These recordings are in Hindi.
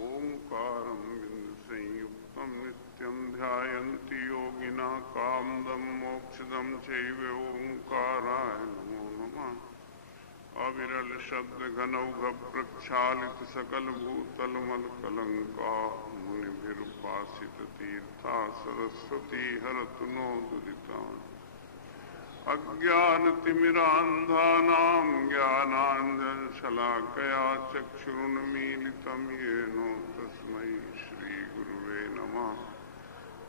ओंकारं बिन्दुसंयुक्तं नित्यं ध्यायन्ति योगिनः कामदं मोक्षदं चैव ओंकाराय नमो नमः। अविरल शब्द घनौघ प्रक्षालित सकल भूतल मल कलंका मुनिभिरुपासित तीर्था सरस्वती हरतु नो दुरितान्। अज्ञानतिमिरान्धानां ज्ञानाञ्जनशलाकया चक्षुरुन्मीलितं येन तस्मै श्रीगुरुवे नमः।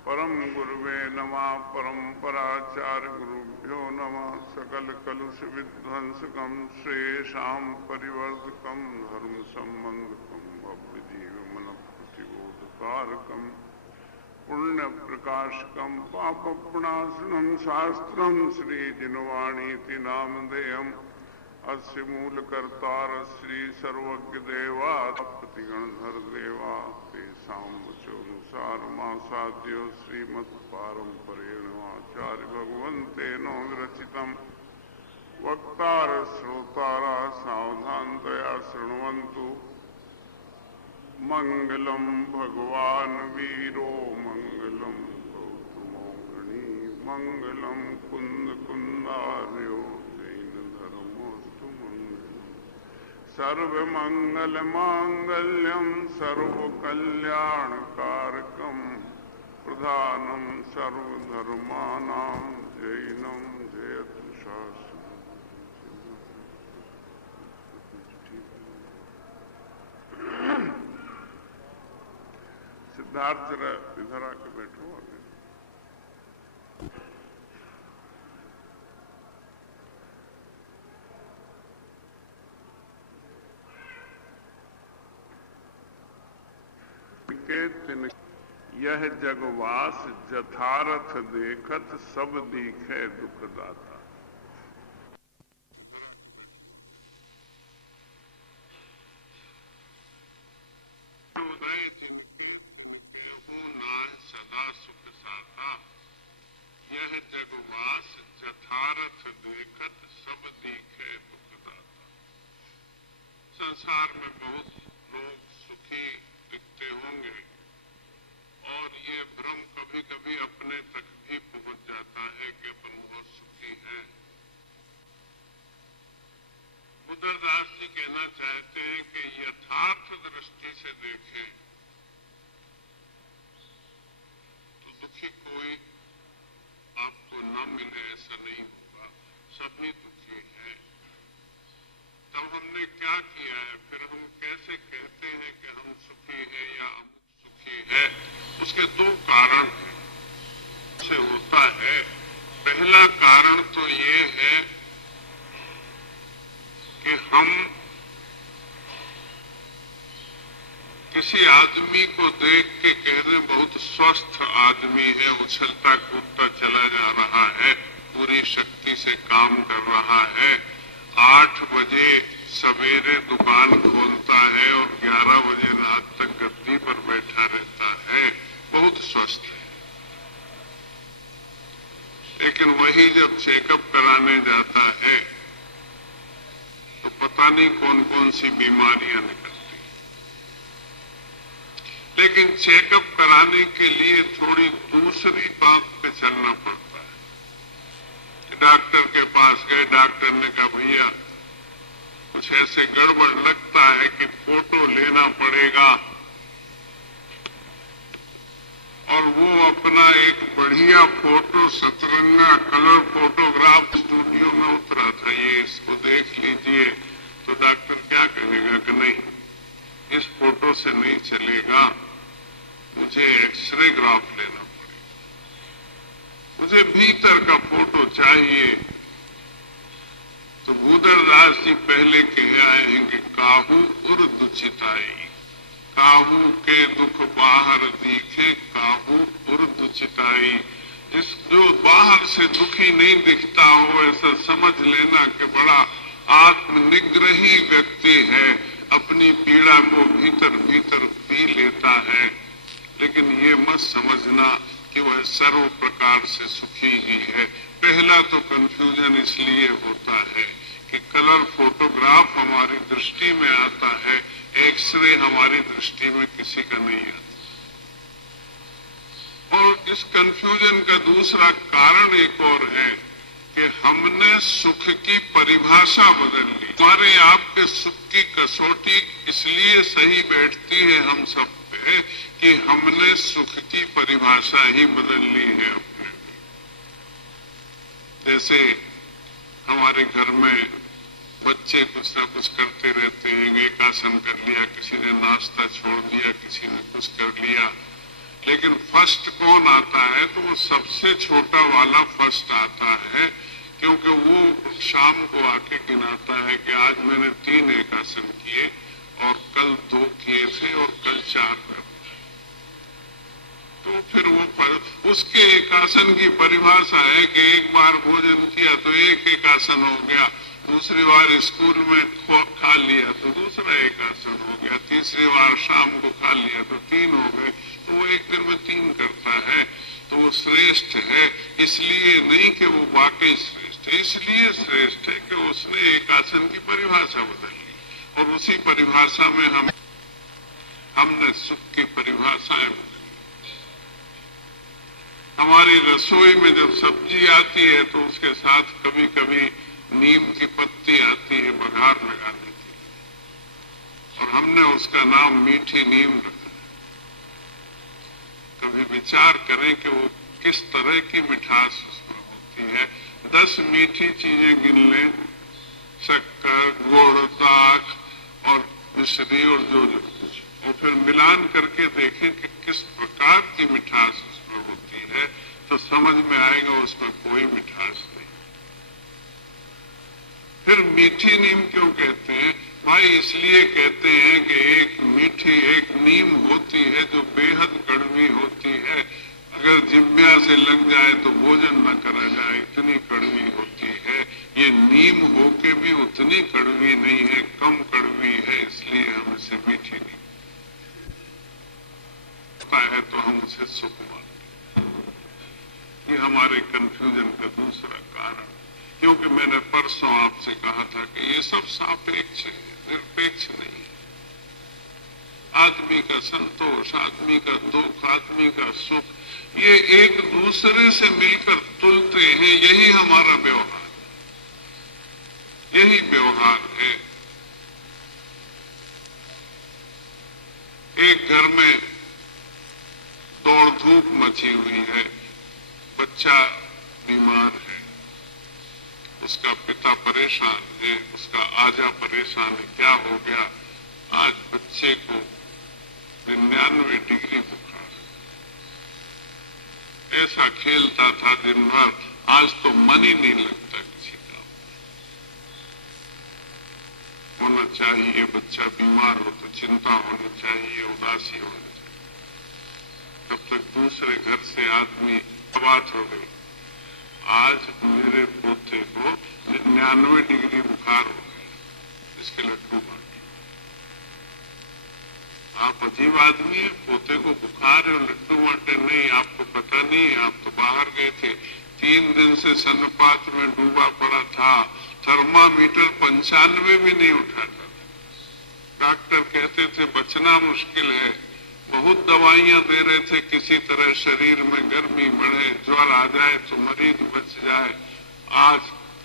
परम गुरुवे नमः। परम्पराचार्य गुरुभ्यो नमः। सकल कलुष विध्वंसकं श्रेषां परिवर्धकं धर्म संबंधकं भव्य जीवमन प्रतिबोधकारकं पुण्य प्रकाशकं पाप प्रणाशनं शास्त्रं श्रीजिनवाणीति नामधेयम्। अस्य मूलकर्तार श्री सर्वज्ञ देवा प्रतिगणधर देवा तेषां वचोनुसार मासाद्यो श्रीमत्पारंपरेण आचार्य भगवन्तेन विरचितं। वक्तार श्रोतारा सावधानतया शृण्वन्तु। मंगलम भगवान वीरो मंगलम गौतमो गणी मंगलम कुंद कुंदार्यो जैन धर्मोस्तु मंगलम। सर्वमंगल मांगल्यम सर्वकल्याणकारकम प्रधानम सर्वधर्माणां जैनम जयतु शास्त्रम्। सिद्धार्थ इधर आके बैठो आगे। यह जगवास जथारथ देखत सब दीखे दुखदाता। सदा सुख साता यह जगवास जथारथ देखत सब दीखे दुखदाता। संसार में बहुत लोग सुखी दिखते होंगे और ये भ्रम कभी कभी अपने तक भी पहुंच जाता है कि अपन बहुत सुखी हैं। बुद्धदास जी कहना चाहते हैं कि यथार्थ दृष्टि से देखें दुखी कोई आपको न मिले ऐसा नहीं होगा, सभी दुखी हैं। तब हमने क्या किया है, फिर हम कैसे कहते हैं कि हम सुखी हैं या अमुक सुखी है? उसके दो कारण हैं से होता है। पहला कारण तो ये है कि हम किसी आदमी को देख के कह रहे बहुत स्वस्थ आदमी है, उछलता कूदता चला जा रहा है, पूरी शक्ति से काम कर रहा है, 8 बजे सवेरे दुकान खोलता है और 11 बजे रात तक गद्दी पर बैठा रहता है, बहुत स्वस्थ है। लेकिन वही जब चेकअप कराने जाता है तो पता नहीं कौन कौन सी बीमारियां निकलती। लेकिन चेकअप कराने के लिए थोड़ी दूसरी बात पे चलना पड़ता है। डॉक्टर के पास गए, डॉक्टर ने कहा भैया कुछ ऐसे गड़बड़ लगता है कि फोटो लेना पड़ेगा। और वो अपना एक बढ़िया फोटो सतरंगा कलर फोटोग्राफ स्टूडियो में उतरा था, ये इसको देख लीजिए। तो डॉक्टर क्या कहेगा कि नहीं, इस फोटो से नहीं चलेगा, मुझे एक्सरे ग्राफ लेना पड़ेगा, मुझे भीतर का फोटो चाहिए। तो बुद्धदास जी पहले कह आए हैं कि काहू उर्द चिताई, काहू के दुख बाहर दिखे काहू उर्द चिताई। इस जो बाहर से दुखी नहीं दिखता हो ऐसा समझ लेना कि बड़ा आत्मनिग्रही व्यक्ति है, अपनी पीड़ा को भीतर भीतर पी लेता है। लेकिन ये मत समझना कि वह सर्व प्रकार से सुखी ही है। पहला तो कंफ्यूजन इसलिए होता है कि कलर फोटोग्राफ हमारी दृष्टि में आता है, एक्सरे हमारी दृष्टि में किसी का नहीं आता। और इस कंफ्यूजन का दूसरा कारण एक और है कि हमने सुख की परिभाषा बदल ली। हमारे आपके सुख की कसौटी इसलिए सही बैठती है हम सब पे कि हमने सुख की परिभाषा ही बदल ली है अपने। जैसे हमारे घर में बच्चे कुछ ना कुछ करते रहते हैं, एक आसन कर लिया, किसी ने नाश्ता छोड़ दिया, किसी ने कुछ कर लिया, लेकिन फर्स्ट कौन आता है? तो वो सबसे छोटा वाला फर्स्ट आता है, क्योंकि वो शाम को आके गिनाता है कि आज मैंने 3 एक आसन किए और कल 2 किए थे और कल 4 कर। तो फिर वो उसके एक आसन की परिभाषा है कि एक बार भोजन किया तो एक आसन हो गया, दूसरी बार स्कूल में खा लिया तो दूसरा एक आसन हो गया, तीसरी बार शाम को खा लिया तो 3 हो गए। तो वो एक दिन में 3 करता है, तो वो श्रेष्ठ है। इसलिए नहीं कि वो वाकई श्रेष्ठ है, इसलिए श्रेष्ठ है कि उसने एक आसन की परिभाषा बदल ली और उसी परिभाषा में हमने सुख की परिभाषाएं बदली। हमारी रसोई में जब सब्जी आती है तो उसके साथ कभी कभी नीम की पत्ती आती है बघार लगाने की, और हमने उसका नाम मीठी नीम रखा। कभी विचार करें कि वो किस तरह की मिठास उसमें होती है। 10 मीठी चीजें गिन लें, शक्कर, गुड़, दाख और मिश्री और जो कुछ, और फिर मिलान करके देखें कि किस प्रकार की मिठास उसमें होती है, तो समझ में आएगा उसमें कोई मिठास नहीं। फिर मीठी नीम क्यों कहते हैं? भाई इसलिए कहते हैं कि एक नीम होती है जो बेहद कड़वी होती है, अगर जिह्वा से लग जाए तो भोजन न करा जाए, इतनी कड़वी होती है। ये नीम होके भी उतनी कड़वी नहीं है, कम कड़वी है, इसलिए हम इसे मीठी नीम है तो हम उसे सुख मानते। ये हमारे कंफ्यूजन का दूसरा कारण, क्योंकि मैंने परसों आपसे कहा था कि ये सब सापेक्ष है, निरपेक्ष नहीं है। आदमी का संतोष, आदमी का दुख, आदमी का सुख, ये एक दूसरे से मिलकर तुलते हैं। यही हमारा व्यवहार, यही व्यवहार है। एक घर में दौड़ धूप मची हुई है, बच्चा बीमार है, उसका पिता परेशान है, उसका आजा परेशान है। क्या हो गया? आज बच्चे को 99 डिग्री बुखार, ऐसा खेलता था दिन भर, आज तो मन ही नहीं लगता किसी का। होना चाहिए, बच्चा बीमार हो तो चिंता होनी चाहिए, उदासी होनी चाहिए। तब तक दूसरे घर से आदमी बात हो गई, आज मेरे पोते को 99 डिग्री बुखार हो गया, इसके लड्डू बांटे। आप अजीब आदमी है, पोते को बुखार है और लड्डू बांटे? नहीं, आपको पता नहीं है, आप तो बाहर गए थे, 3 दिन से सन्नपात में डूबा पड़ा था, थर्मामीटर 95 भी नहीं उठाता। डॉक्टर कहते थे बचना मुश्किल है, बहुत दवाइयां दे रहे थे, किसी तरह शरीर में गर्मी बढ़े, ज्वर आ जाए तो मरीज बच जाए। आज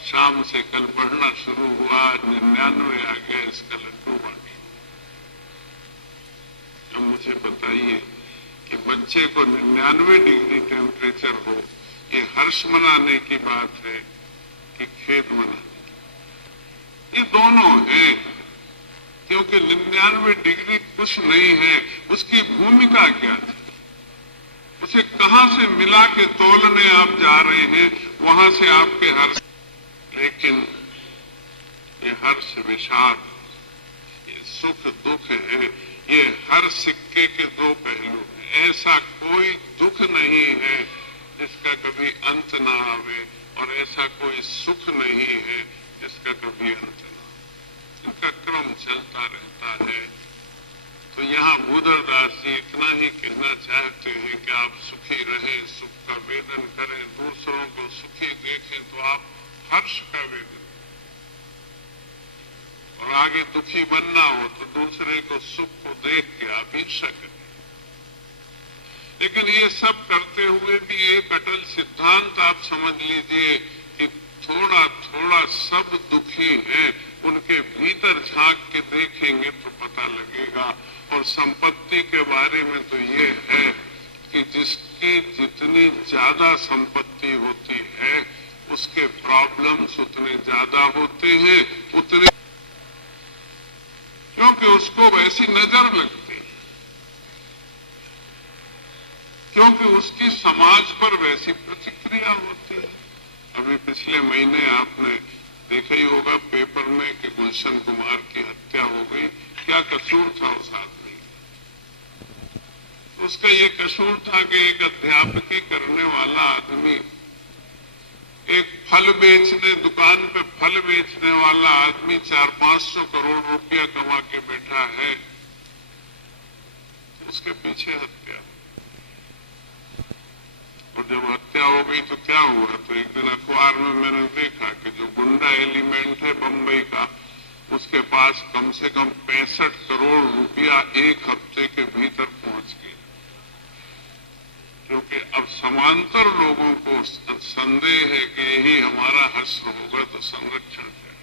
शाम से कल बढ़ना शुरू हुआ, आज 99 आ गया, इसका लड्डू बांटे। अब मुझे बताइए कि बच्चे को 99 डिग्री टेम्परेचर हो, ये हर्ष मनाने की बात है कि खेद मनाने की? ये दोनों हैं, क्योंकि 99 डिग्री कुछ नहीं है, उसकी भूमिका क्या थी? उसे कहां से मिला के तोलने आप जा रहे हैं, वहां से आपके हर्ष। लेकिन ये हर्ष विषाद, ये सुख दुख है, ये हर सिक्के के 2 पहलू हैं। ऐसा कोई दुख नहीं है जिसका कभी अंत ना आवे, और ऐसा कोई सुख नहीं है जिसका कभी अंत ना। इनका क्रम चलता रहता है। तो यहाँ भूधरदास जी इतना ही कहना चाहते हैं कि आप सुखी रहें, सुख का वेदन करें, दूसरों को सुखी देखें तो आप हर्ष का वेदन, और आगे दुखी बनना हो तो दूसरे दूसरे को सुख को देख के आप ईर्ष्या करें। लेकिन ये सब करते हुए भी एक अटल सिद्धांत आप समझ लीजिए कि थोड़ा थोड़ा सब दुखी हैं, उनके भीतर झांक के देखेंगे तो पता लगेगा। और संपत्ति के बारे में तो ये है कि जिसकी जितनी ज्यादा संपत्ति होती है उसके प्रॉब्लम्स उतने ज्यादा होते हैं, उतने, क्योंकि उसको वैसी नजर लगती है, क्योंकि उसकी समाज पर वैसी प्रतिक्रिया होती है। अभी पिछले महीने आपने देखा ही होगा पेपर में कि गुलशन कुमार की हत्या हो गई। क्या कसूर था उस आदमी? उसका ये कसूर था कि एक अध्यापकी करने वाला आदमी, एक फल बेचने, दुकान पे फल बेचने वाला आदमी 400-500 करोड़ रुपया कमा के बैठा है, उसके पीछे हत्या। और जब हत्या हो गई तो क्या हुआ? तो एक दिन अखबार में मैंने देखा कि जो गुंडा एलिमेंट है बंबई का, उसके पास कम से कम 65 करोड़ रुपया एक हफ्ते के भीतर पहुंच गया। क्योंकि अब समांतर लोगों को संदेह है कि यही हमारा हश्र होगा तो संरक्षण है।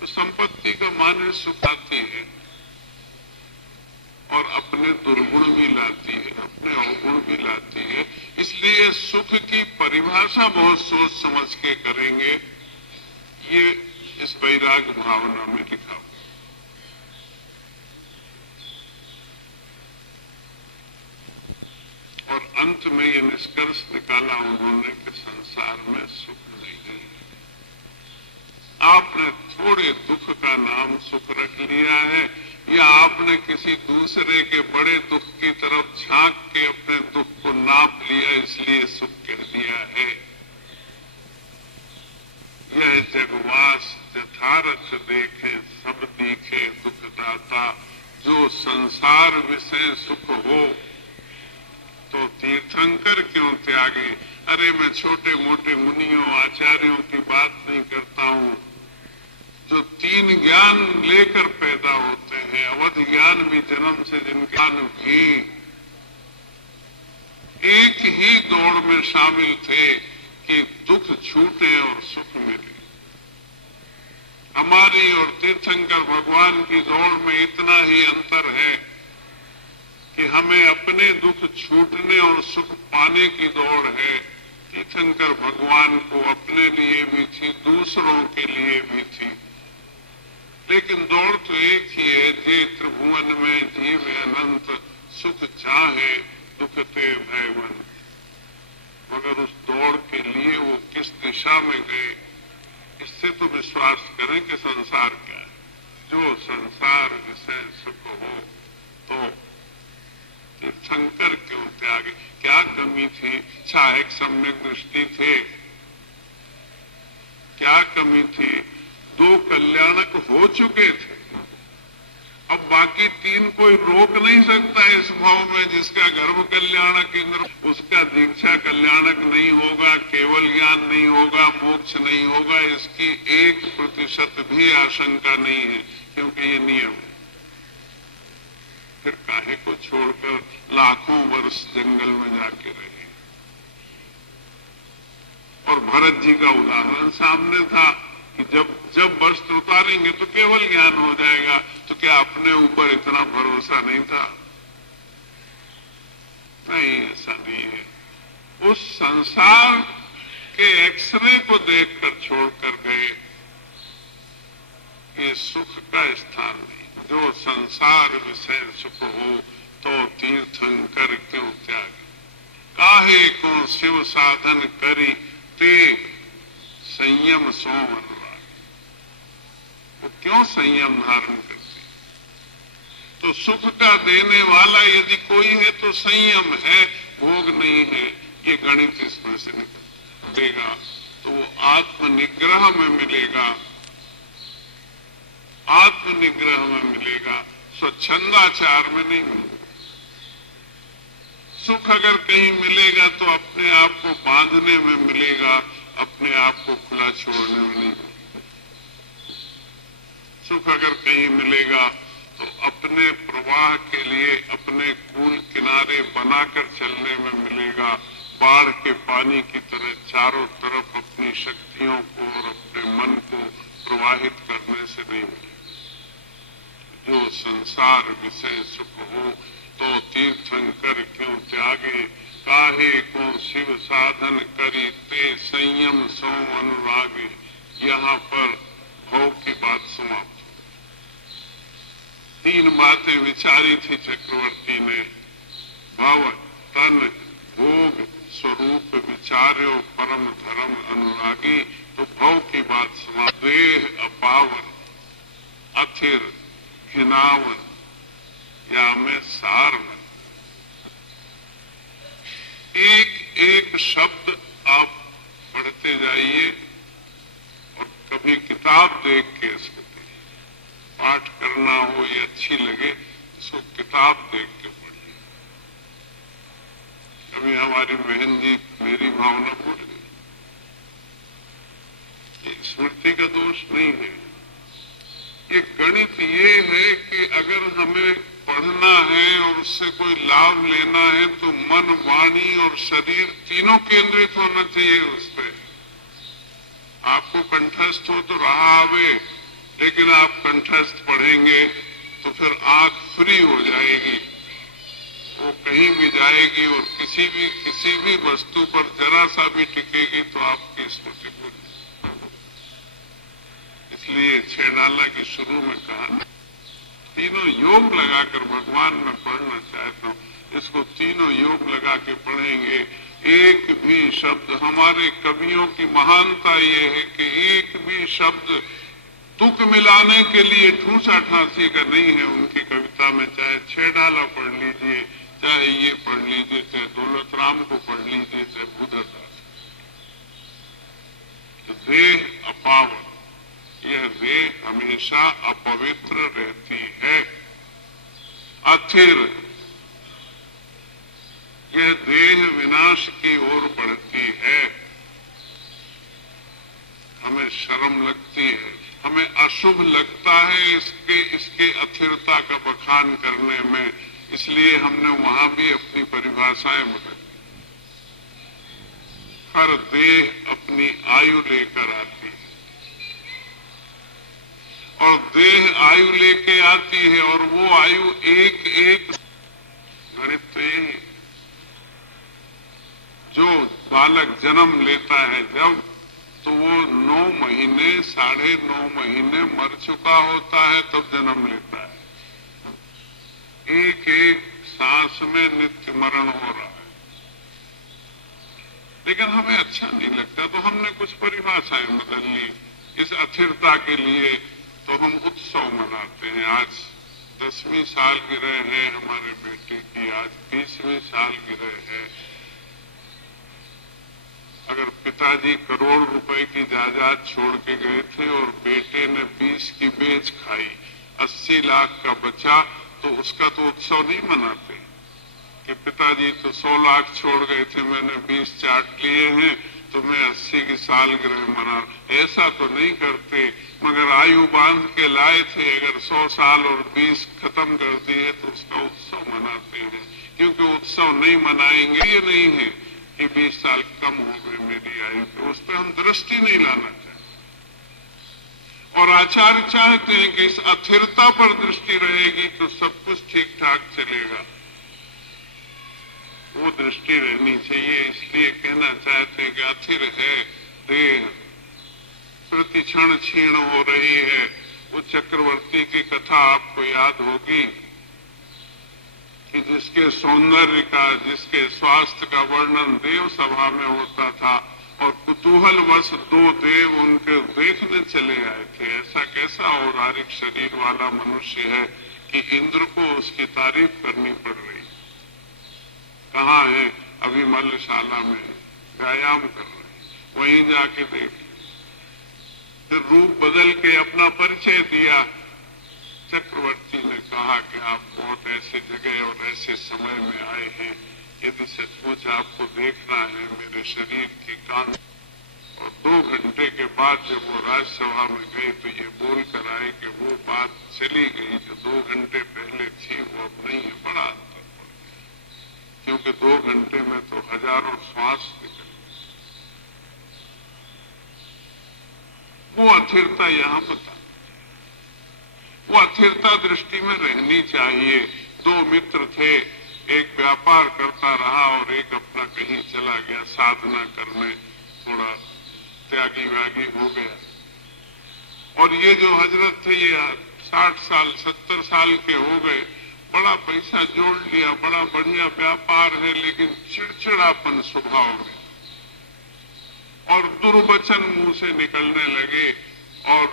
तो संपत्ति का मान्य सुखाती है और अपने दुर्गुण भी लाती है, अपने अवगुण भी लाती है। इसलिए सुख की परिभाषा बहुत सोच समझ के करेंगे, ये इस वैराग्य भावना में लिखा हुआ। और अंत में ये निष्कर्ष निकाला उन्होंने कि संसार में सुख नहीं है। आपने थोड़े दुख का नाम सुख रख लिया है, या आपने किसी दूसरे के बड़े दुख की तरफ झांक के अपने दुख को नाप लिया, इसलिए सुख कह दिया है। यह जगवास यथार्थ देखे सब दिखे दुखदाता, जो संसार विषय सुख हो तो तीर्थंकर क्यों त्यागे। अरे मैं छोटे मोटे मुनियों आचार्यों की बात नहीं करता हूं, जो 3 ज्ञान लेकर पैदा होते हैं, अवध ज्ञान भी जन्म से जिनके ज्ञान भी एक ही दौड़ में शामिल थे कि दुख छूटे और सुख मिले। हमारी और तीर्थंकर भगवान की दौड़ में इतना ही अंतर है कि हमें अपने दुख छूटने और सुख पाने की दौड़ है। तीर्थंकर भगवान को अपने लिए भी थी, दूसरों के लिए भी थी, लेकिन दौड़ तो एक ही है। जे त्रिभुवन में जीव अनंत, सुख चाहे दुख ते भयवंत। मगर उस दौड़ के लिए वो किस दिशा में गए, इससे तो विश्वास करें कि संसार क्या है। जो संसार विषय सुख हो तो तीर्थंकर क्यों त्यागे। क्या कमी थी? छायक सम्यक दृष्टि थे, क्या कमी थी? 2 कल्याणक हो चुके थे, अब बाकी 3 कोई रोक नहीं सकता इस भाव में। जिसका गर्भ कल्याणक इंद्र, उसका दीक्षा कल्याणक नहीं होगा, केवल ज्ञान नहीं होगा, मोक्ष नहीं होगा, इसकी 1% भी आशंका नहीं है, क्योंकि ये नियम है। फिर काहे को छोड़कर लाखों वर्ष जंगल में जाके रहे। और भरत जी का उदाहरण सामने था कि जब वस्त्र उतारेंगे तो केवल ज्ञान हो जाएगा। तो क्या अपने ऊपर इतना भरोसा नहीं था? नहीं, ऐसा नहीं है। उस संसार के एक्सरे को देखकर छोड़कर गए। ये सुख का स्थान नहीं। जो संसार विषय सुख हो तो तीर्थंकर क्यों त्यागे। काहे को शिव साधन करी ते संयम सो अनुराग। वो क्यों संयम धारण करते? तो सुख का देने वाला यदि कोई है तो संयम है, भोग नहीं है। ये गणित इसमें से निकलेगा तो वो आत्मनिग्रह में मिलेगा, आत्मनिग्रह में मिलेगा, स्वच्छंदाचार में नहीं मिलेगा। सुख अगर कहीं मिलेगा तो अपने आप को बांधने में मिलेगा, अपने आप को खुला छोड़ने में नहीं। सुख अगर कहीं मिलेगा तो अपने प्रवाह के लिए अपने कूल किनारे बनाकर चलने में मिलेगा। बाढ़ के पानी की तरह चारों तरफ अपनी शक्तियों को और अपने मन को प्रवाहित करने से नहीं मिलेगा। जो संसार विषय सुख हो तो तीर्थंकर क्यों त्यागे, काहे को शिव साधन करी ते संयम सो अनुरागे। यहाँ पर भव की बात समाप्त। तीन बातें विचारी थी चक्रवर्ती ने, भव तन भोग स्वरूप विचार्यो परम धर्म अनुरागी। तो भव की बात समाप्त। देह अपावन अथिर घिनावन या में सार में। एक एक शब्द आप पढ़ते जाइए और कभी किताब देख के इसको पाठ करना हो या अच्छी लगे इसको किताब देख के पढ़िए। कभी हमारी बहन जी मेरी भावना भूल गई, ये स्मृति का दोष नहीं है। ये गणित ये है कि अगर हमें पढ़ना है और उससे कोई लाभ लेना है तो मन, वाणी और शरीर तीनों केंद्रित होना चाहिए उस पर। आपको कंठस्थ हो तो रहा आवे, लेकिन आप कंठस्थ पढ़ेंगे तो फिर आंख फ्री हो जाएगी, वो कहीं भी जाएगी और किसी भी वस्तु पर जरा सा भी टिकेगी तो आपकी स्मृति भूल। इसलिए छेड़ाला की शुरू में कहा तीनों योग लगाकर भगवान में पढ़ना चाहता हूँ। इसको तीनों योग लगा के पढ़ेंगे। एक भी शब्द, हमारे कवियों की महानता ये है कि एक भी शब्द तुक मिलाने के लिए ठूसा ठासी का नहीं है उनकी कविता में। चाहे छेड़ाला पढ़ लीजिए, चाहे ये पढ़ लीजिए, चाहे दौलत राम को पढ़ लीजिए, चाहे बुधदास। तो देह अपावन, यह देह हमेशा अपवित्र रहती है। अथिर, यह देह विनाश की ओर बढ़ती है। हमें शर्म लगती है, हमें अशुभ लगता है इसके अथिरता का बखान करने में, इसलिए हमने वहां भी अपनी परिभाषाएं बदली। हर देह अपनी आयु लेकर आती है और देह आयु लेके आती है और वो आयु एक एक गणित तो यही। जो बालक जन्म लेता है जब, तो वो 9 महीने 9.5 महीने मर चुका होता है तब जन्म लेता है। एक एक सांस में नित्य मरण हो रहा है, लेकिन हमें अच्छा नहीं लगता तो हमने कुछ परिभाषाएं बदल ली इस अस्थिरता के लिए। तो हम उत्सव मनाते हैं। आज 10वीं सालगिरह है हमारे बेटे की, आज 20वीं सालगिरह है। अगर पिताजी करोड़ रुपए की जायदाद छोड़ के गए थे और बेटे ने 20 की बेच खाई, 80 लाख का बचा, तो उसका तो उत्सव नहीं मनाते कि पिताजी तो 100 लाख छोड़ गए थे, मैंने 20 चाट लिए हैं तो मैं 80 की सालगिरह मना। ऐसा तो नहीं करते, मगर आयु बांध के लाए थे। अगर 100 साल और 20 खत्म कर दिए तो उसका उत्सव मनाते हैं। क्योंकि उत्सव नहीं मनाएंगे ये नहीं है कि 20 साल कम हो गए मेरी आयु, तो उस पर हम दृष्टि नहीं लाना चाहते। और आचार्य चाहते हैं कि इस अस्थिरता पर दृष्टि रहेगी तो सब कुछ ठीक ठाक चलेगा, वो दृष्टि रहनी चाहिए। इसलिए कहना चाहते हैं कि अस्थिर है देह, प्रति क्षण क्षीण हो रही है। वो चक्रवर्ती की कथा आपको याद होगी कि जिसके सौंदर्य का, जिसके स्वास्थ्य का वर्णन देव सभा में होता था और कुतूहलवश 2 देव उनके देखने चले आए थे। ऐसा कैसा औरारिक शरीर वाला मनुष्य है कि इंद्र को उसकी तारीफ करनी पड़ रही। कहाँ है? अभी मल्लशाला में व्यायाम कर रहे, वहीं जाके देख। फिर रूप बदल के अपना परिचय दिया। चक्रवर्ती ने कहा कि आप बहुत ऐसे जगह और ऐसे समय में आए हैं, यदि सचमुच आपको देखना है मेरे शरीर की कांति और 2 घंटे के बाद जब वो राज्यसभा में गए तो ये बोल कर आए कि वो बात चली गई जो 2 घंटे पहले थी वो अब नहीं है। बड़ा अंतर पड़ गया, क्योंकि 2 घंटे में तो हजारों श्वास निकल। वो अस्थिरता यहाँ बता, वो अस्थिरता दृष्टि में रहनी चाहिए। 2 मित्र थे, एक व्यापार करता रहा और एक अपना कहीं चला गया साधना करने, थोड़ा त्यागी व्यागी हो गया। और ये जो हजरत थे ये 60 साल 70 साल के हो गए, बड़ा पैसा जोड़ लिया, बड़ा बढ़िया व्यापार है, लेकिन चिड़चिड़ापन स्वभाव में और दुर्वचन मुंह से निकलने लगे। और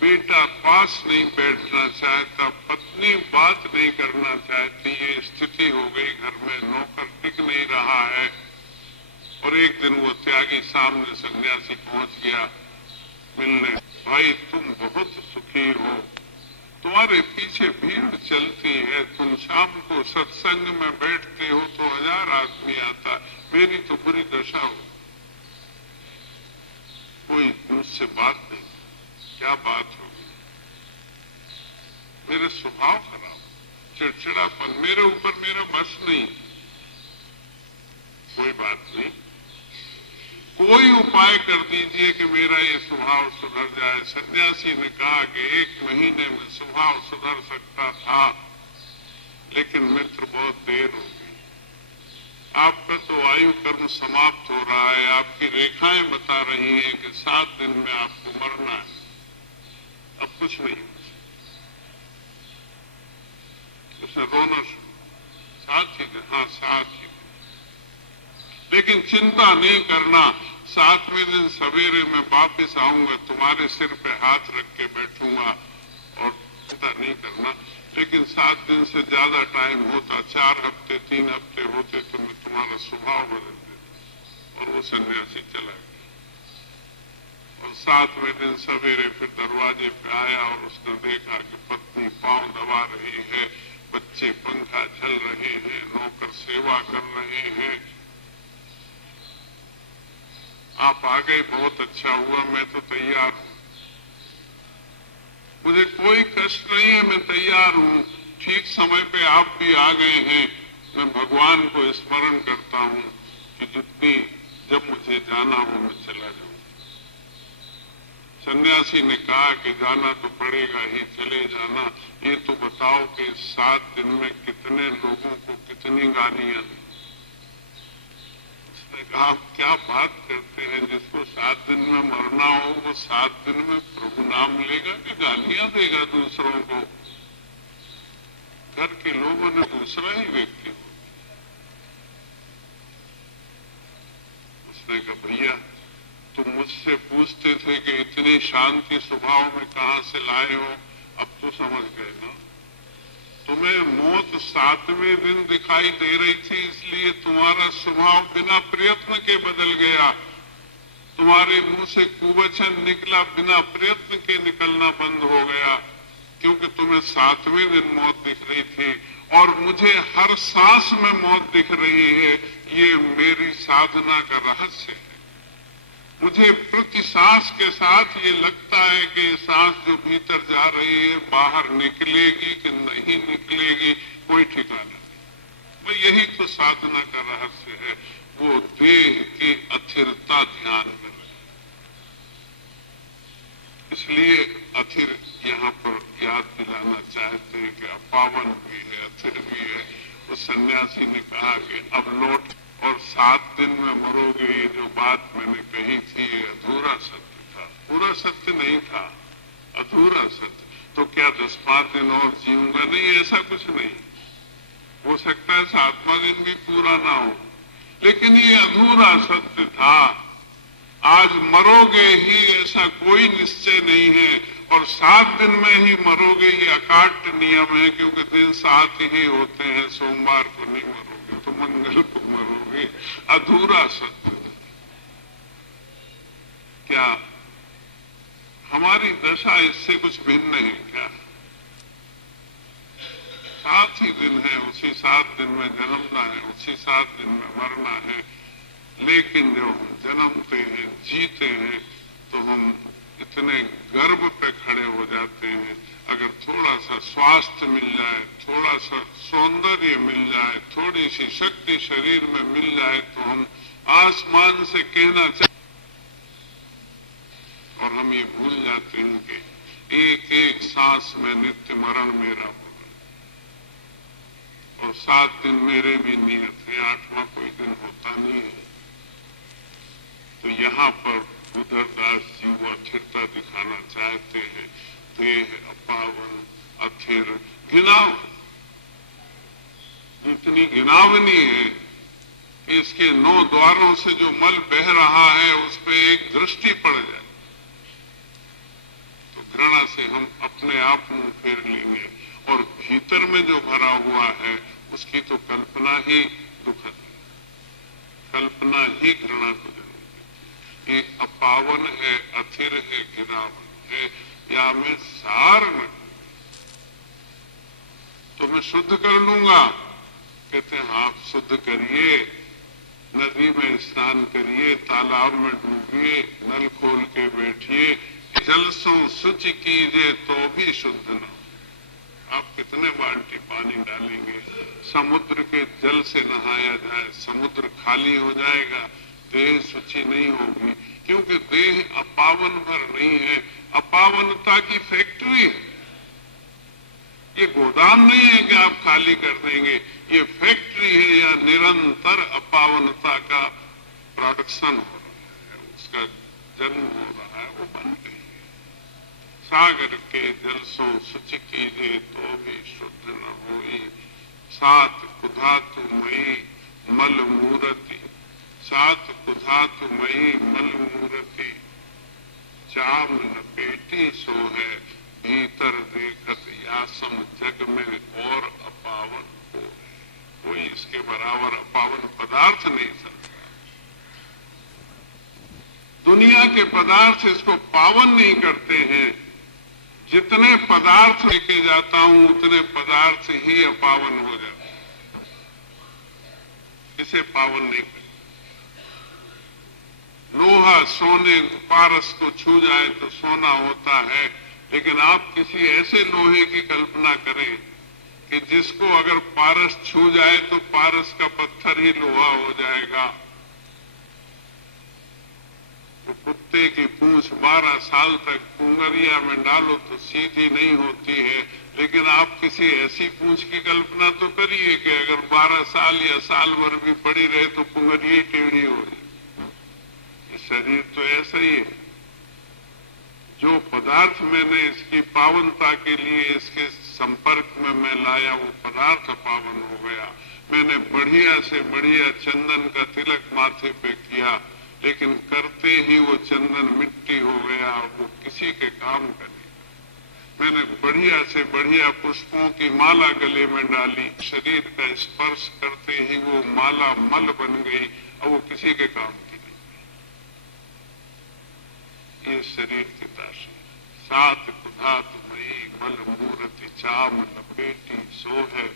बेटा पास नहीं बैठना चाहता, पत्नी बात नहीं करना चाहती, ये स्थिति हो गई घर में, नौकर टिक नहीं रहा है। और एक दिन वो त्यागी सामने सन्यासी पहुंच गया मिलने। भाई तुम बहुत सुखी हो, तुम्हारे पीछे भीड़ चलती है, तुम शाम को सत्संग में बैठते हो तो 1000 आदमी आता, मेरी तो बुरी दशा हो। कोई मुझसे बात नहीं, क्या बात होगी? मेरे स्वभाव खराब, चिड़चिड़ापन, मेरे ऊपर मेरा बस नहीं। कोई बात नहीं, कोई उपाय कर दीजिए कि मेरा ये स्वभाव सुधर जाए। सन्यासी ने कहा कि 1 महीने में स्वभाव सुधर सकता था, लेकिन मित्र बहुत देर हो गई। आपका तो आयु कर्म समाप्त हो रहा है, आपकी रेखाएं बता रही हैं कि 7 दिन में आपको मरना है, अब कुछ नहीं। उसने रोना शुरू, साथ ही हाँ साथ ही, लेकिन चिंता नहीं करना, 7वें दिन सवेरे मैं वापिस आऊंगा, तुम्हारे सिर पे हाथ रख के बैठूंगा और चिंता नहीं करना। लेकिन 7 दिन से ज्यादा टाइम होता, 4 हफ्ते 3 हफ्ते होते तो मैं तुम्हारा स्वभाव बदल देता। और वो सन्यासी चला गया। और 7वें दिन सवेरे फिर दरवाजे पे आया और उसने देखा कि पत्नी पांव दबा रही है, बच्चे पंखा झल रहे हैं, नौकर सेवा कर रहे हैं। आप आ गए, बहुत अच्छा हुआ, मैं तो तैयार हूं, मुझे कोई कष्ट नहीं है, मैं तैयार हूं। ठीक समय पे आप भी आ गए हैं। मैं भगवान को स्मरण करता हूं कि जितनी जब मुझे जाना हो मैं चला जाऊं। सन्यासी ने कहा कि जाना तो पड़ेगा ही, चले जाना। ये तो बताओ कि 7 दिन में कितने लोगों को कितनी गालियां दी। उसने कहा आप क्या बात करते हैं, जिसको 7 दिन में मरना हो वो 7 दिन में प्रभु नाम लेगा कि गालियां देगा दूसरों को? घर के लोगों ने दूसरा ही व्यक्ति। उसने कहा भैया तुम मुझसे पूछते थे कि इतनी शांति स्वभाव में कहां से लाए हो, अब तो समझ गए ना। तुम्हें मौत 7वें दिन दिखाई दे रही थी, इसलिए तुम्हारा स्वभाव बिना प्रयत्न के बदल गया। तुम्हारे मुंह से कुवचन निकला, बिना प्रयत्न के निकलना बंद हो गया, क्योंकि तुम्हें 7वें दिन मौत दिख रही थी और मुझे हर सांस में मौत दिख रही है। ये मेरी साधना का रहस्य है। मुझे प्रति सांस के साथ ये लगता है कि ये सांस जो भीतर जा रही है बाहर निकलेगी कि नहीं निकलेगी, कोई ठिकाना नहीं। यही तो साधना का रहस्य है, वो देह की अस्थिरता ध्यान में रहे। इसलिए अस्थिर यहाँ पर याद दिलाना चाहते हैं कि अपावन भी है, अस्थिर भी है। उस सन्यासी ने कहा कि अब लौट, और 7 दिन में मरोगे, ये जो बात मैंने कही थी ये अधूरा सत्य था, पूरा सत्य नहीं था, अधूरा सत्य। तो क्या 10-5 दिन और जीऊंगा? नहीं, ऐसा कुछ नहीं। हो सकता है 7वां दिन भी पूरा ना हो, लेकिन ये अधूरा सत्य था। आज मरोगे ही ऐसा कोई निश्चय नहीं है, और 7 दिन में ही मरोगे ये अकाट्य नियम है, क्योंकि दिन 7 ही होते हैं। सोमवार को नहीं मरोगे तो मंगल को मरोगे। अधूरा सत्य। क्या हमारी दशा इससे कुछ भिन्न है क्या? 7 ही दिन है, उसी 7 दिन में जन्मना है, उसी 7 दिन में मरना है। लेकिन जब हम जन्मते हैं, जीते हैं, तो हम इतने गर्व पे खड़े हो जाते हैं। अगर थोड़ा सा स्वास्थ्य मिल जाए, थोड़ा सा सौंदर्य मिल जाए, थोड़ी सी शक्ति शरीर में मिल जाए, तो हम आसमान से कहना चाहिए। और हम ये भूल जाते हैं कि एक एक सांस में नित्य मरण मेरा होगा, और 7 दिन मेरे भी नियत है, 8वां कोई दिन होता नहीं है। तो यहाँ पर उधरदास जी वो अथिरता दिखाना चाहते हैं। देह अपावन अथिर घिनाव, इतनी घिनावनी है कि इसके 9 द्वारों से जो मल बह रहा है उस पर एक दृष्टि पड़ जाए तो घृणा से हम अपने आप मुंह फेर लेंगे। और भीतर में जो भरा हुआ है उसकी तो कल्पना ही दुखद है, कल्पना ही घृणा को जन्म देती है। ये अपावन है, अथिर है, घिनावन है, या मैं सार न तो मैं शुद्ध कर लूंगा। कहते हैं आप शुद्ध करिए, नदी में स्नान करिए, तालाब में डूबिए, नल खोल के बैठिए, जल सो शुच कीजिए तो भी शुद्ध न हो। आप कितने बाल्टी पानी डालेंगे, समुद्र के जल से नहाया जाए, समुद्र खाली हो जाएगा, देह शुचि नहीं होगी, क्योंकि देह अपावन भर नहीं है, अपावनता की फैक्ट्री है। ये गोदाम नहीं है कि आप खाली कर देंगे, ये फैक्ट्री है, या निरंतर अपावनता का प्रोडक्शन हो रहा है, उसका जन्म हो रहा है, वो बन गई है। सागर के जल सो शुचि कीजिए तो भी शुद्ध न होई, सात कुधातु मई मल मूरति, सात कुधातु मई मल मूरति, चाम लपेटी सो है, भीतर देखत यासम जग में और अपावन हो। कोई इसके बराबर अपावन पदार्थ नहीं सकता। दुनिया के पदार्थ इसको पावन नहीं करते हैं। जितने पदार्थ लेके जाता हूं उतने पदार्थ ही अपावन हो जाते हैं, इसे पावन नहीं करते। लोहा सोने पारस को छू जाए तो सोना होता है, लेकिन आप किसी ऐसे लोहे की कल्पना करें कि जिसको अगर पारस छू जाए तो पारस का पत्थर ही लोहा हो जाएगा। तो कुत्ते की पूंछ 12 साल तक कुंगरिया में डालो तो सीधी नहीं होती है, लेकिन आप किसी ऐसी पूंछ की कल्पना तो करिए कि अगर 12 साल या साल भर भी पड़ी रहे तो कुंगरिया ही टेढ़ी हो जाए। शरीर तो ऐसा ही है। जो पदार्थ मैंने इसकी पावनता के लिए इसके संपर्क में मैं लाया, वो पदार्थ पावन हो गया। मैंने बढ़िया से बढ़िया चंदन का तिलक माथे पे किया, लेकिन करते ही वो चंदन मिट्टी हो गया, वो किसी के काम का नहीं। मैंने बढ़िया से बढ़िया पुष्पों की माला गले में डाली, शरीर का स्पर्श करते ही वो माला मल बन गई और वो किसी के काम की नहीं। ये शरीर की दासी। सात कुधात मई मल मूर्ति, चाम लपेटी सो है,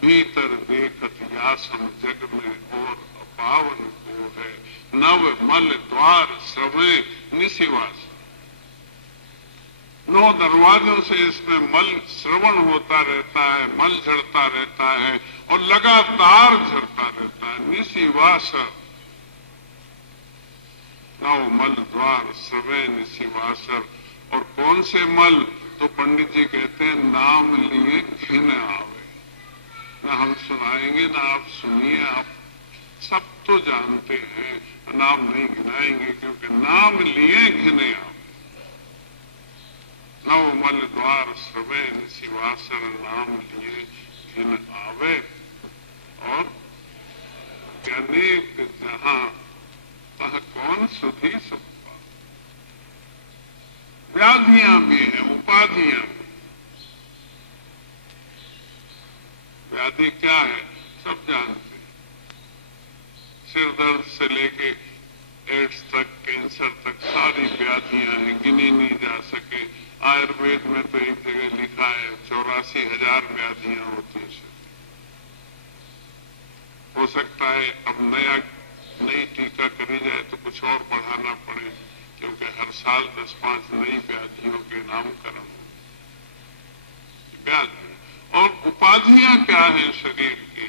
भीतर देखत यासम जग में और अपावन को है, नव मल द्वार श्रवे निशिवास। 9 दरवाजों से इसमें मल श्रवण होता रहता है, मल झड़ता रहता है और लगातार झड़ता रहता है। निशिवास, नव मल द्वार श्रवे निशिवासर। और कौन से मल? तो पंडित जी कहते हैं नाम लिए घिन आवे। ना हम सुनाएंगे ना आप सुनिए, आप सब तो जानते हैं, नाम नहीं गिनाएंगे क्योंकि नाम लिए घिने आवे। नव मल द्वार श्रवे निशिवासर, नाम लिए घिन आवे। और अनेक जहां तह कौन सुधी सकता। व्याधियां भी हैं, उपाधियां भी। व्याधि क्या है सब जानते हैं, सिर दर्द से लेके एड्स तक, कैंसर तक सारी व्याधियां हैं, गिनी नहीं जा सके। आयुर्वेद में तो एक जगह लिखा है 84,000 व्याधियां होती हैं। हो सकता है अब नया नई टीका करी जाए तो कुछ और बढ़ाना पड़े, क्योंकि हर साल 10-5 नई व्याधियों के नामकरण व्याधि। और उपाधियां क्या हैं शरीर की?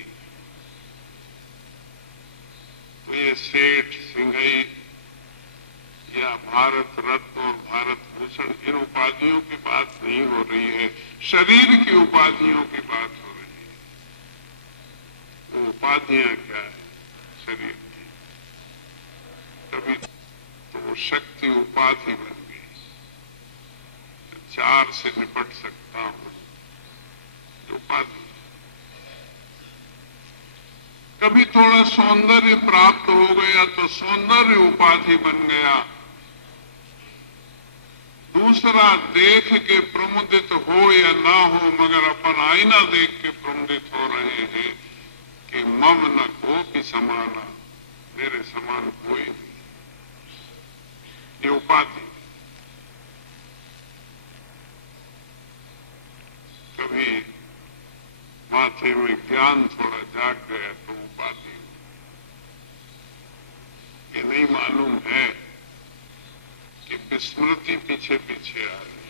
तो ये सेठ, सिंघई या भारत रत्न और भारत भूषण, इन उपाधियों की बात नहीं हो रही है, शरीर की उपाधियों की बात हो रही है। वो उपाधियां क्या है शरीर की? कभी तो वो शक्ति उपाधि बन गई, 4 से निपट सकता हूं, उपाधि। कभी थोड़ा सौंदर्य प्राप्त हो गया तो सौंदर्य उपाधि बन गया। दूसरा देख के प्रमुदित हो या ना हो, मगर अपन आईना देख के प्रमुदित हो रहे हैं कि मम न कोपि समाना, मेरे समान कोई नहीं। ये उपाधि। कभी माथे में ज्ञान थोड़ा जाग गया तो उपाधि। ये नहीं मालूम है कि विस्मृति पीछे पीछे आ रही।